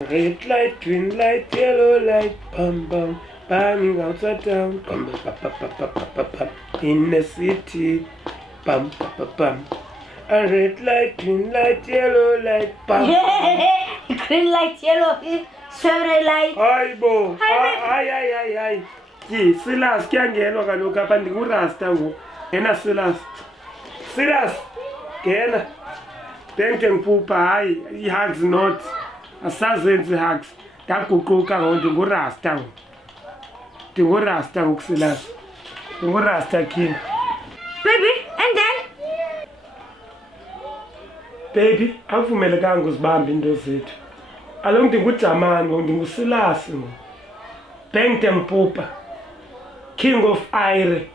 Red light, green light, yellow light, bam bam, bang outside town, bam bam bam bam bam bam, in the city, bam bam bam bam. A red light, green light, yellow light, bam. Green light, yellow, red light. Hayi bo, hayi. Yi Silas kuyangenwa kaloku apha ndingurasta ngoku. Ngena Silas. Silas, ngena. Bengde ngipupha hayi i-hugs not. Asazenzi i-hugs. Ndaguquka ngoku ndingurasta ngoku. Ndingurasta ngoku Silas. Ndingurasta king. Baby, and then? Baby, akuvumelekanga uzibambe into zethu. Aloku ndingujamani ngoku ndinguSilas ngoku. Bengde ngipupha. King of Ire,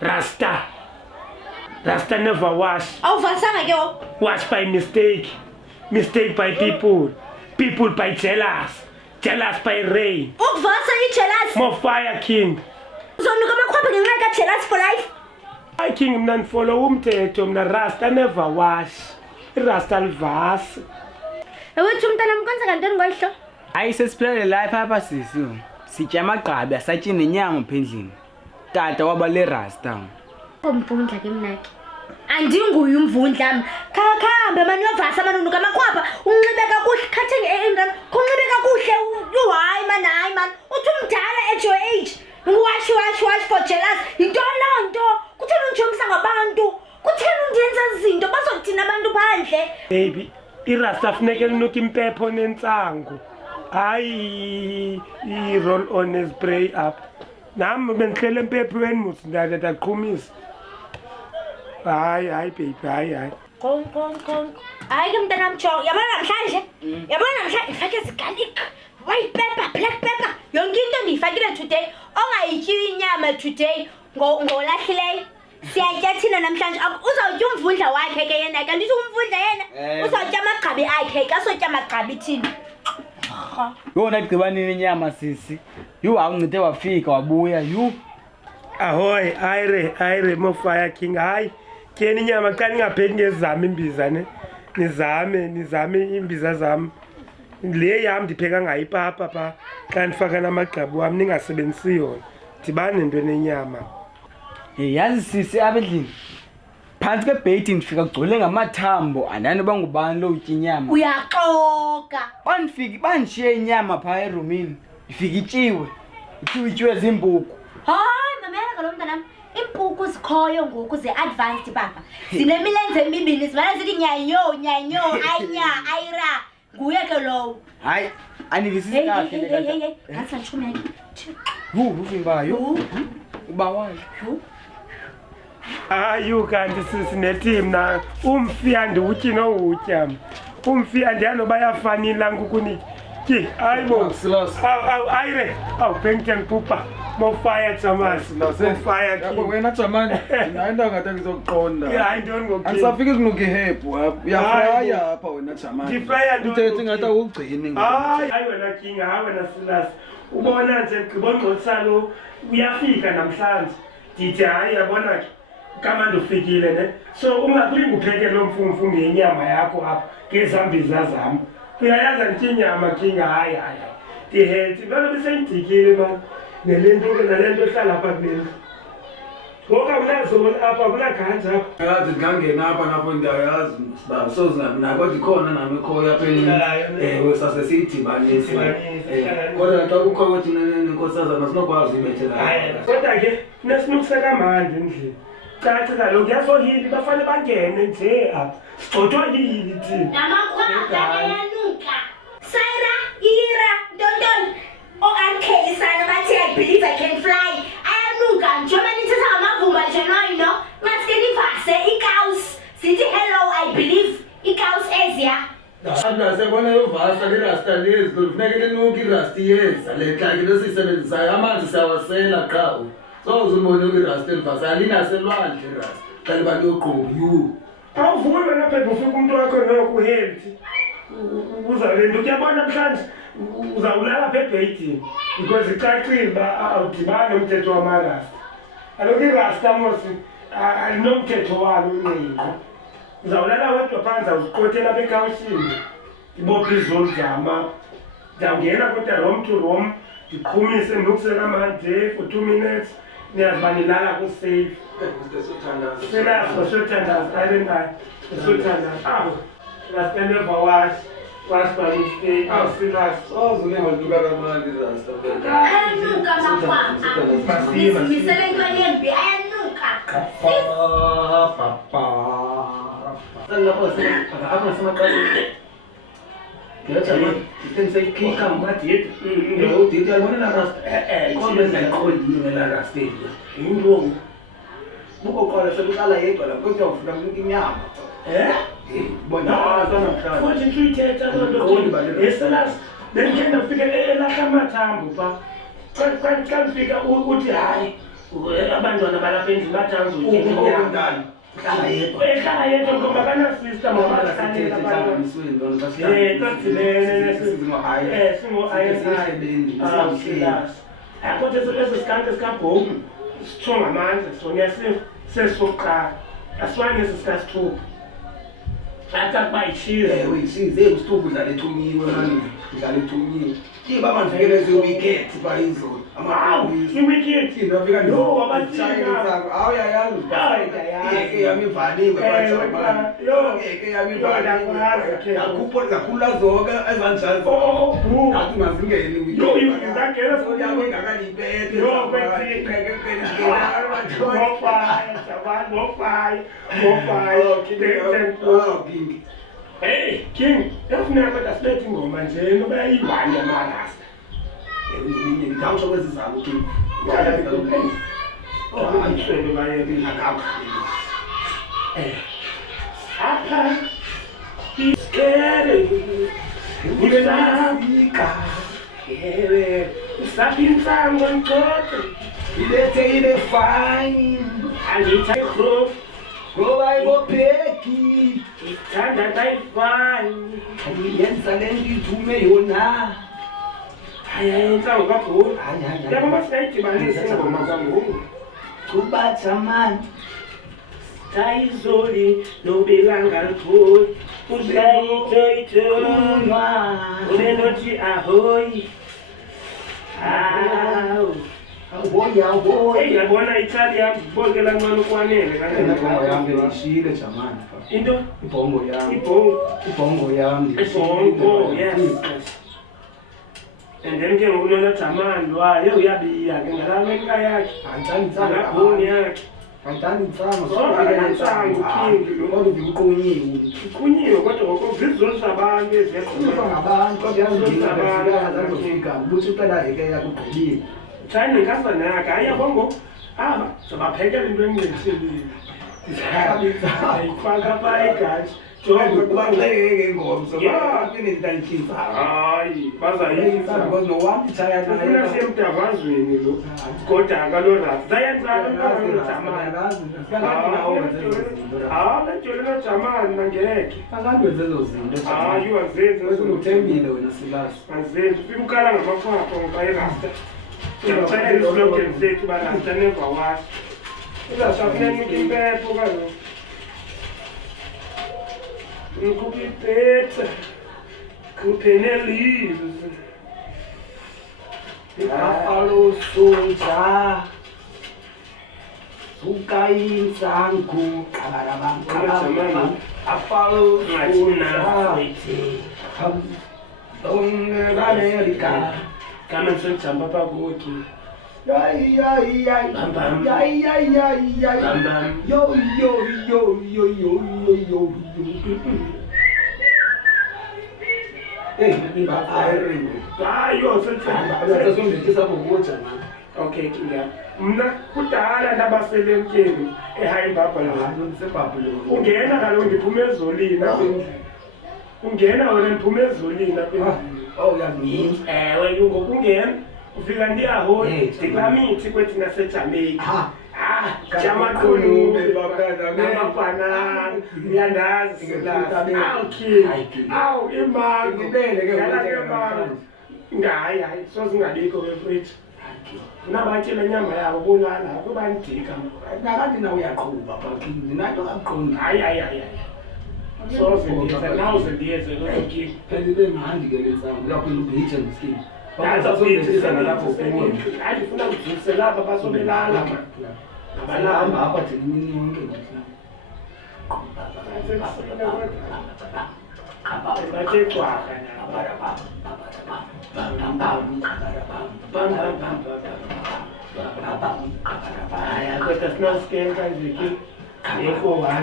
Rasta never wash. Wash by mistake by people by jealous by rain. More fire king. Jealous for life. I king mna follow umthetho mna Rasta never wash. Rasta livasi. Hayi sesiphilele life apha sisi. Sitya amagqabi asatyi nenyama phendlini. Tata wabale Rasta. Umvundla ke mnaki. Andinguye umvundla. Khahambe manje uyovasa manunu kamakhwapha. Unxibe kakuhle khathenge endran. Kunxibe kakuhle hayi man. Uthi umdala at your age. Wash for jealous. Yintoni lonto? Kutheni unjongisa ngabantu? Kutheni undenza izinto bazokuthina abantu phandle? Baby, iRasta funeke linuka impepho nentsangu. Hayi i-roll on spray up. Nami bengihlele empephweni muthi ndaqhumisa. Hayi baby, hayi. Qong. Hayi ke mntana mjong. Yabona namhlanje? Ngifake garlic, white pepper, black pepper. Yonke into ndiyifakile today. Ongayityi inyama today ngolahlileyo. Siyatya thina namhlanje. Uzawutya umvundla wakhe ke yena. Kanti umvundla yena uzawutya amagqabi akhe. Kasotya amagqabi thina. Yona igqibanini inyama sisi. Awuncede wafika wabuya. Ahoy, Ire, mo fire king. Hayi, keni inyama xa ningaphethi ngezami imbiza ne. Nizame imbiza zami. Le yam ndipheka ngayo ipapa pha. Xa ndifaka namagqabi wam ningasebenzisi yona. Dibane nento nenyama. Yazi sisi abedlini. Phantsi kebhedi ndifika kugcwele ngamathambo andani bangubani lo utya inyama. Uyaxoka. Bandishiye inyama phaa erumini. Ifika ityiwe ziimpuku. Hayi mamela kaloku mntanam. Iimpuku zikhoyo ngoku ze-advanced papa. Zinemilenze emibini zivana zithi nyanyo, ayira. Nguye ke lowo. Hayi, anivisisi kahle le kanti. Hey. Ngathi andishumele. Uvimbayo. Uba wayo. Hayi kanti sineteam na umfi andiwutyi nowutya. Umfi andiyanoba yafanila ngukuni. Hayibo. Ire. Bengde ngipupha. Mofire Jamasi. Mofire yabo wena Jamani. Naenda ngathi ngizokuqonda. Hayi ntoni ngoku. Angisafiki kunuka ihebhu apha. Uyafrya apha wena Jamani. Ndifrya ntoni. Uthethe ngathi awugcini ngoku. Hayi wena king, hayi wena Silas. Ubona nje ngibongqotsa lo uyafika namhlanje. Ndithi hayi yabona ke. Kama ndofikile ne. So ungaphinde upheke lo mfumfu ngenyama yakho apha ngezambiza zami. Uyayaza nje inyama king hayi. Ndihethi balo besendikile man. Nelento ehlala apha kuleli. Ngoba unazo apha kunaganja apha. Yazi ngangena apha napho ndiyayazi siba sozinga kodwa ikhona nami ekhoya apha ewe sasesidibanisi. Kodwa xa kukho ukuthi nenkosazana sinokwazi ibethela. Kodwa ke nesinukuseka manje endlini. Caca kaloku yazohili bafane bangene nje apha. Sigcothwa yili thina. Namakhwapha ayanuka. Saira, Ira, Dondon. Okay, son, I believe I can fly. Ayanuka, Germany to Samavuma, Genoino. Let's get it fast. Ikaus. City, hello, I believe. Ikaus Asia. Abna sebona yovasa iRasta lezi kufuneka linuka iRasta yenza lexa ke lesisebenzisayo amanzi sawasela qha. Sozibona iRasta elivasa alinaselwandle iRasta. Xa libantu yoqhubu. Awuvumi wena phela ufika umuntu wakho noku health. Uzalento kuyabona namhlanje uzawulala apha ebhedini because icacile uba awudibani nomthetho wamarasta. Kaloku iRasta mos alinomthetho walo unqina. Uzawulala wedwa phansi awuziqothela apha ekawushini. Ibophe izolu zama ndiyawungena kodwa rom to rom ndiqhumise ndinukusela amande for 2 minutes niyaziba nilala kusafe selaso sothandaza ayilendayo sothandaza Rasta never was by mistake serious Ozulebantuka kamandi Rasta. Ayanuka makwapa. Misele ntweni embi ayanuka. Apa sama kali? Kira sama kita saya kika mati. Yo, tidak mana nak Rasta. Kau mana kau ini nak Rasta? Ini dong. Bukan kalau sebutlah itu, kalau kau jauh dalam ini nyam. futhi tuyithetha lonto esilas bengena fika elakamathambo pha kanifika uthi hayi abantwana balapha endlini bathanza ehlala yedwa ngoba banasista kodwa eso sikanti sikabhomu sitsho ngamandla sona sesokuqala asifani nesi sikasithupha Attack by cheese. We see they used to be like to me when they to me. Keep up and figure the wicket by his own. Wow, you wicked. You know, because no, about China. Oh, yeah, yeah. I mean, funny, but I mean, I could put the cooler zoga as one child. Oh, I must get it. You can get it. So, yeah, we got any bed. No, King. Hey, King, that's never the splitting woman, Jane, no way you want your manners. You can't show us this out, King. Oh, I'm sure you might be a cow. Papa, he's scared. We're not Sapping time one cut. Let's say the fine. And it's a crop. Go I go peki. Time that I find. Alianza lendi tumeona. Ayaenza ukapo. Yabo masinaiti banisi ngoma zangu. Kubacha man. Taizoli no belanga lpoi. Usaitoito. Unenoti ahoy. Au. Boy. Yabona Italia bogela ngwana kwanele kana Ibongo yami ngishile jamani. Into Ibongo yami. Ibongo yami. Ibongo, yes. And then ke unona jamani waye uyabiya ke ngalameka yakhe. Angithandi tsana Ngaboni yakhe. Angithandi tsana. Ngitsangu King. Kodwa ngikuqonyiwe. Kunyiwe kodwa ngokuvizwe sabantu Kuba ngabantu kodwa yazifika ukuthi uqala yeke yakugqibile. Thani ngazana yakhe ayabongo aba sobaphekela into engiyiselile. Ayifaka pha igazi. Kubaluleke ngomso. Baphinde ngitankhisa. Hayi, bazayisa. Because no one tired na Ufuna semdavazweni lo. Kodwa akalo Rasta. Zayenzana lo jamani. Lejolena jamani mangeke. Akangwenze lezo zinto. Hayi azenze Uthembile wena Silas. azenze. Ufika ukala ngamakhwapha ngoba iRasta. Ngicela islogan zethu Rasta never was. Izashafuneka impepho kalo. Ukupipeta. Kupenelize. Afalo sonja. Sukai sanku kabarabang. Afalo sonja. Donge America. Kama nsojamba pakuti. Bam bam. Bam bam. Yo. Hayo senza. Okay, kinga. Mna kudala nabaselemkeni eHighbaba la. Ungena kalo ngiphume ezolina apha. Ungena wena ngiphume ezolina apha. Oh yami. Ewe ngokungena ufika ndiyahoyi ndiklamithi kwethi naseJamaica. Jamaqulube babakaza namafana uyandazi Silas. Awu imali ngibele ke ngayi sozingabikho wefriji nabatshela inyama yabo bulala kubandika nakati na uyaqhuba bakini nayo aqonda hayi soze ndiyenze nawuze ndiyenze loo nto phela ibe mandi ke le nsango uyaphela ubhithe ngeskin azawubethisa nalapho upenini hayi ndifuna kudlulise lapha basobelala man abalahamba apha thina imini yonke bathe cwaka hayi kodwa sinosikenka nje e-4-1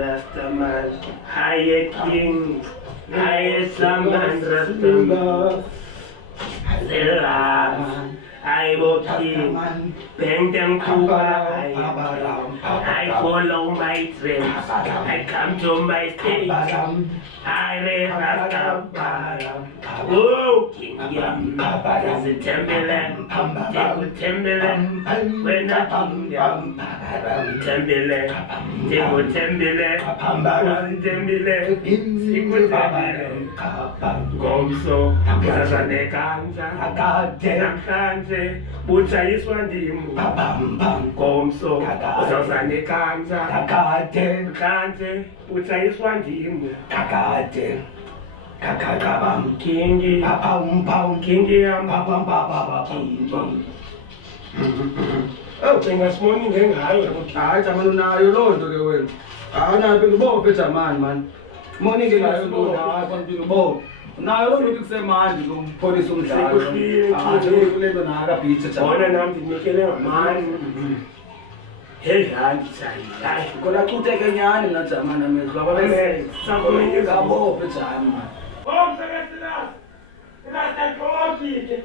Rastaman, Hi King, Hi Saman Rastaman, I will king, bang them kuba, I follow my dreams, I come to my stage, I Rastaman, oh King Yam, there's a Timberland, Timberland, when I King Yam, Timberland, Timberland, Secret Timberland, Gomso, Sazane Kanza, namhlanje butshayiswa ndimu ngomso uzawuzane kanza namhlanje butshayiswa ndimu kingi kingi yam cinga simoni ngengayo hayi jamani unayo loo nto ke wena awunayo phela ubophe jamani mani moni ngenayo loo nto hayi phela ubophe unayo loo nto kusemandi kumpholisa umdlalo kule nto nayo akabhithe jamani bona nam ndinikele ngamani heyi hayi hayi kona chuteke nyani mna jamani amehlo ababesabophe jamani omsebenzilas ilastaxokile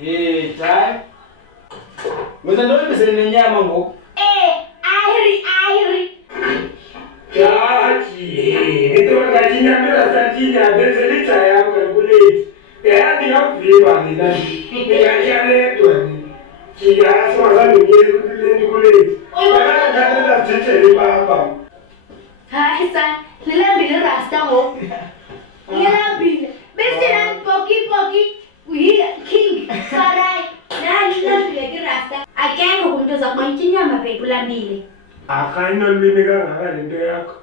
Hey, time. Wena ntoni bese nenyama ngoku? Ayiri. Yaji, ngithi nyamela sathinya bese litaya kwekulethi. Ndingakuviva mina. Ndingayaledwa ni. Siyazi wazalungile kulento kulethi. Akakalela thethele papa. Hayi sa, lilambile Rasta ngoku. Lilambile. Bese poki King Sarai. Nani lilambile ke Rasta. Akekho umuntu ozakuba inyama babe ulambile. Akayinolwimi kangaka lento yakho.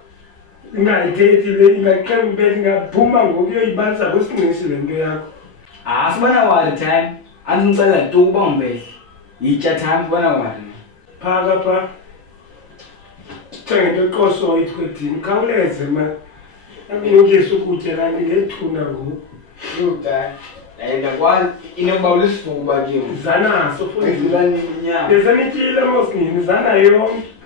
Ingayithethi le ingaqembe ingaphuma ngokuyoyibalisa kwesinqisi lento yakho. Sibona wari time. Andicela tu uba Mpehle. Yitya time sibona wari. Phaka pha. Thengento eqoso ithwethini khawuleze ma. Abinokisa ukutya kanti ngethuna ngoku. Yota. Ndakwazi inokubawula isifuba ke. Zanaso futhi. Ngizula ninyama. Besenityile mos nini zana yonke.